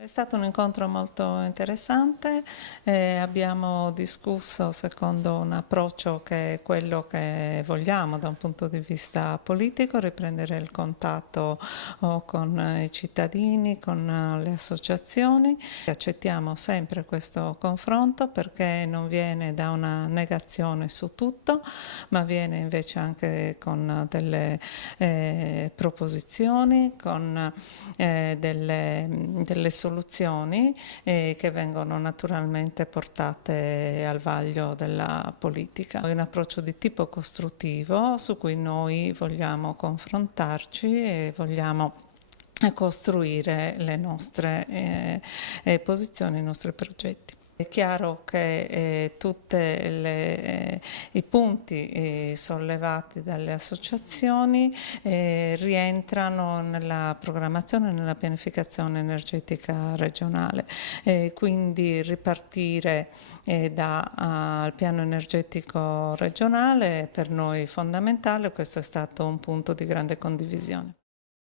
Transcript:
È stato un incontro molto interessante, abbiamo discusso secondo un approccio che è quello che vogliamo da un punto di vista politico, riprendere il contatto con i cittadini, con le associazioni. Accettiamo sempre questo confronto perché non viene da una negazione su tutto, ma viene invece anche con delle proposizioni, con delle soluzioni che vengono naturalmente portate al vaglio della politica. È un approccio di tipo costruttivo su cui noi vogliamo confrontarci e vogliamo costruire le nostre posizioni, i nostri progetti. È chiaro che tutti i punti sollevati dalle associazioni rientrano nella programmazione e nella pianificazione energetica regionale, quindi ripartire dal piano energetico regionale è per noi fondamentale, questo è stato un punto di grande condivisione.